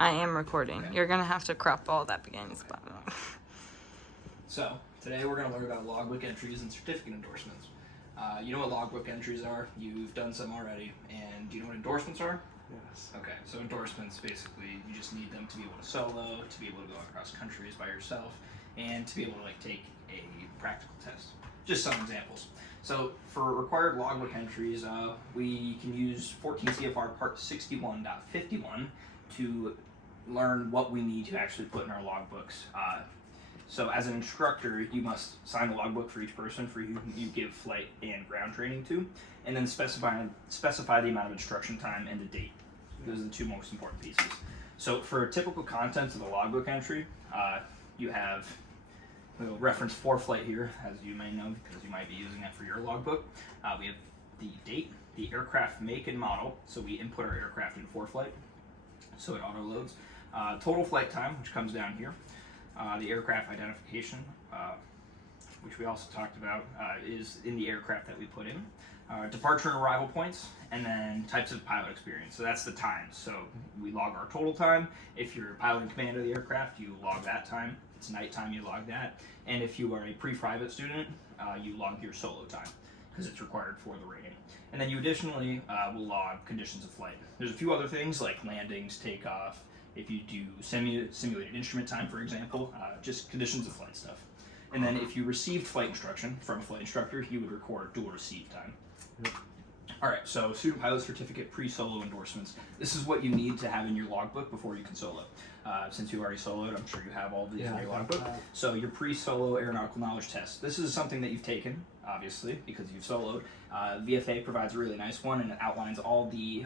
I am recording. Okay. You're gonna have to crop all that beginning spot. So, today we're going to learn about logbook entries and certificate endorsements. You know what logbook entries are, you've done some already, and do you know what endorsements are? Yes. Okay, so endorsements, basically, you just need them to be able to solo, to be able to go across countries by yourself, and to be able to take a practical test. Just some examples. So, for required logbook entries, we can use 14 CFR Part 61.51 to learn what we need to actually put in our logbooks. So as an instructor, you must sign the logbook for each person for you give flight and ground training to, and then specify the amount of instruction time and the date. Those are the two most important pieces. So for typical contents of the logbook entry, you have, we'll reference for flight here, as you may know, because you might be using that for your logbook. We have the date, the aircraft make and model, so we input our aircraft in for flight, so it auto loads. Total flight time, which comes down here. The aircraft identification, which we also talked about, is in the aircraft that we put in. Departure and arrival points, and then types of pilot experience. So that's the times. So we log our total time. If you're pilot in command of the aircraft, you log that time. If it's nighttime, you log that. And if you are a pre-private student, you log your solo time, because it's required for the rating. And then you additionally will log conditions of flight. There's a few other things like landings, takeoff. If you do simulated instrument time, for example, just conditions of flight stuff. And then if you received flight instruction from a flight instructor, you would record dual receive time. Yep. All right, so student pilot certificate pre-solo endorsements. This is what you need to have in your logbook before you can solo. Since you already soloed, I'm sure you have all of these in your logbook. So your pre-solo aeronautical knowledge test. This is something that you've taken, obviously, because you've soloed. VFA provides a really nice one, and it outlines all the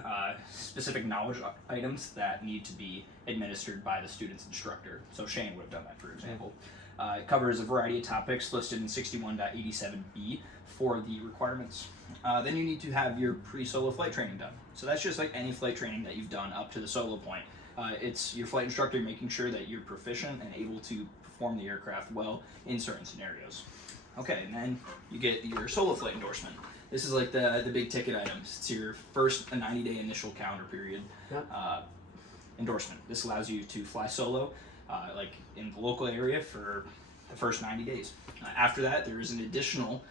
specific knowledge items that need to be administered by the student's instructor. So Shane would have done that, for example. It covers a variety of topics listed in 61.87b for the requirements. Then you need to have your pre-solo flight training done. So that's just like any flight training that you've done up to the solo point. It's your flight instructor making sure that you're proficient and able to perform the aircraft well in certain scenarios. Okay, and then you get your solo flight endorsement. This is like the big ticket items. It's your first 90-day initial calendar period endorsement. This allows you to fly solo, like in the local area for the first 90 days. After that, there is an additional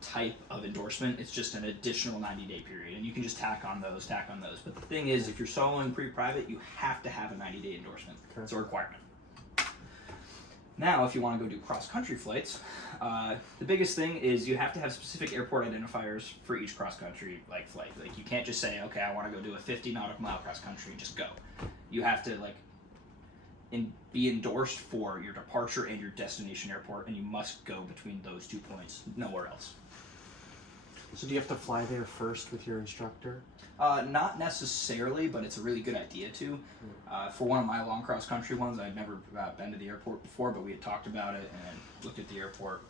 type of endorsement. It's just an additional 90-day period, and you can just tack on those. But the thing is, if you're soloing pre-private, you have to have a 90-day endorsement. Okay. It's a requirement. Now, if you want to go do cross-country flights, the biggest thing is you have to have specific airport identifiers for each cross-country flight. Like you can't just say, okay, I want to go do a 50 nautical mile cross-country, just go. You have to be endorsed for your departure and your destination airport, and you must go between those 2 points, nowhere else. So do you have to fly there first with your instructor? Not necessarily, but it's a really good idea to. For one of my long cross-country ones, I'd never been to the airport before, but we had talked about it and looked at the airport.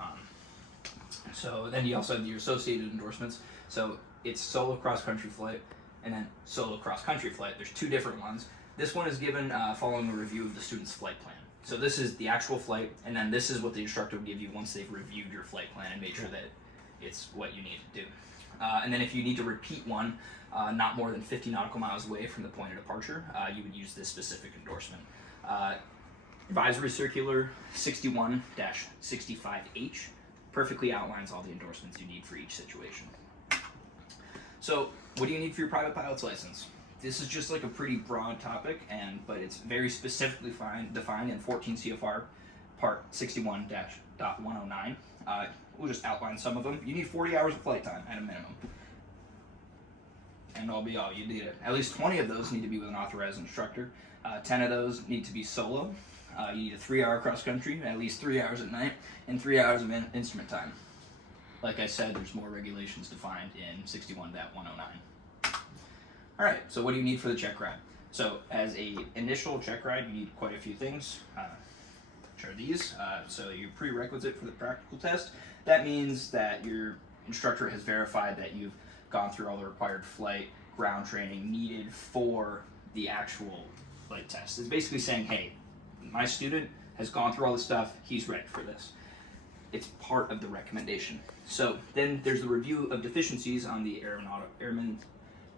So then you also have your associated endorsements. So it's solo cross-country flight and then solo cross-country flight. There's two different ones. This one is given following a review of the student's flight plan. So this is the actual flight, and then this is what the instructor will give you once they've reviewed your flight plan and made sure that it's what you need to do. And then if you need to repeat one not more than 50 nautical miles away from the point of departure, you would use this specific endorsement. Advisory Circular 61-65H perfectly outlines all the endorsements you need for each situation. So what do you need for your private pilot's license? This is just like a pretty broad topic, but it's very specifically defined in 14 CFR Part 61-109. We'll just outline some of them. You need 40 hours of flight time at a minimum. And all be all, you need it. At least 20 of those need to be with an authorized instructor. 10 of those need to be solo. You need a 3-hour cross country, at least 3 hours at night, and 3 hours of instrument time. Like I said, there's more regulations defined in 61.109. All right, so what do you need for the check ride? So as a initial check ride, you need quite a few things. Which are these. So your prerequisite for the practical test, that means that your instructor has verified that you've gone through all the required flight ground training needed for the actual flight test. It's basically saying, hey, my student has gone through all this stuff, he's ready for this. It's part of the recommendation. So then there's the review of deficiencies on the airman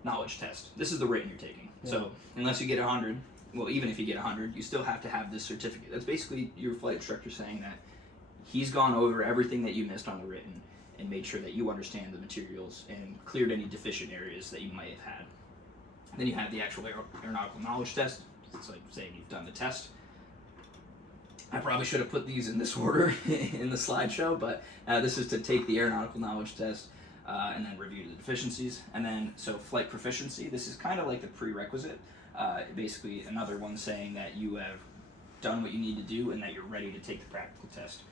knowledge test. This is the rating you're taking. Yeah. So unless you get 100, well, even if you get 100, you still have to have this certificate. That's basically your flight instructor saying that he's gone over everything that you missed on the written and made sure that you understand the materials and cleared any deficient areas that you might have had. Then you have the actual aeronautical knowledge test. It's like saying you've done the test. I probably should have put these in this order in the slideshow, but this is to take the aeronautical knowledge test and then review the deficiencies. And then, so flight proficiency, this is kind of like the prerequisite. Basically, another one saying that you have done what you need to do and that you're ready to take the practical test.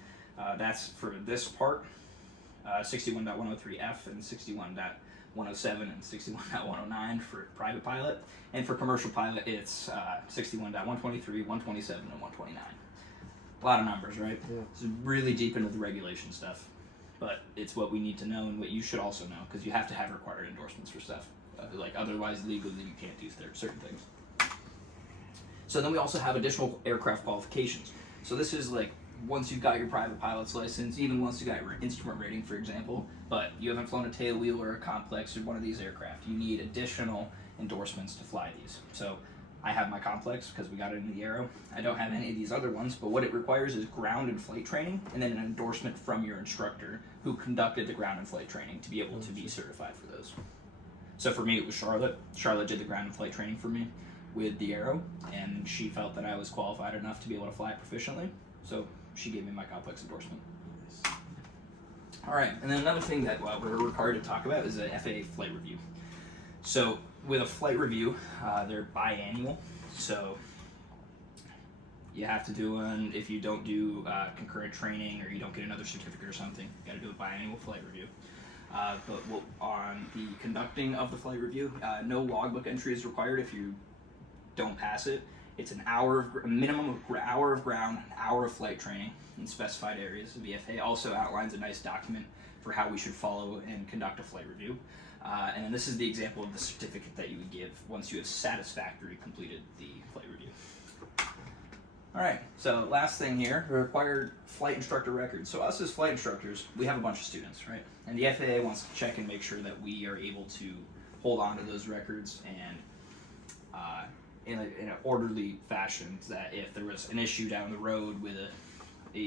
That's for this part, 61.103F and 61.107 and 61.109 for private pilot. And for commercial pilot, it's 61.123, 127, and 129. A lot of numbers, right? Yeah. It's really deep into the regulation stuff, but it's what we need to know and what you should also know, because you have to have required endorsements for stuff. Like otherwise, legally, you can't do certain things. So then we also have additional aircraft qualifications. So this is like once you've got your private pilot's license, even once you got your instrument rating, for example, but you haven't flown a tailwheel or a complex or one of these aircraft, you need additional endorsements to fly these. So I have my complex because we got it in the Aero. I don't have any of these other ones, but what it requires is ground and flight training and then an endorsement from your instructor who conducted the ground and flight training to be able to be certified for those. So for me, it was Charlotte. Charlotte did the ground and flight training for me with the Aero, and she felt that I was qualified enough to be able to fly proficiently, so she gave me my complex endorsement. All right, and then another thing that we're required to talk about is a FAA flight review. So with a flight review, they're biannual, so you have to do one. If you don't do concurrent training or you don't get another certificate or something, you got to do a biannual flight review. But on the conducting of the flight review, no logbook entry is required if you don't pass it. It's an hour, a minimum of hour of ground, an hour of flight training in specified areas. The FAA also outlines a nice document for how we should follow and conduct a flight review. And then this is the example of the certificate that you would give once you have satisfactorily completed the flight review. All right, so last thing here, required flight instructor records. So us as flight instructors, we have a bunch of students, right? And the FAA wants to check and make sure that we are able to hold on to those records and in an orderly fashion, that if there was an issue down the road with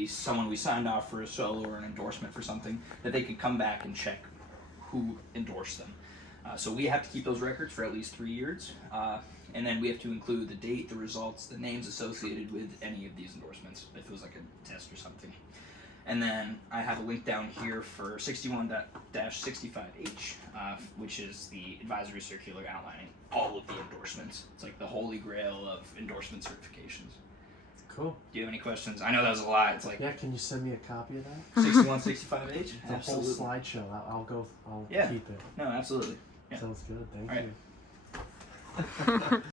someone we signed off for a solo or an endorsement for something, that they could come back and check who endorsed them. So we have to keep those records for at least 3 years. And then we have to include the date, the results, the names associated with any of these endorsements, if it was like a test or something. And then I have a link down here for 61.65H, which is the advisory circular outlining all of the endorsements. It's like the holy grail of endorsement certifications. Cool. Do you have any questions? I know that was a lot. It's like Yeah, can you send me a copy of that? 61.65H? The Absolutely. whole slideshow. I'll Yeah. keep it. No, absolutely. Yeah. Sounds good. Thank All right. you.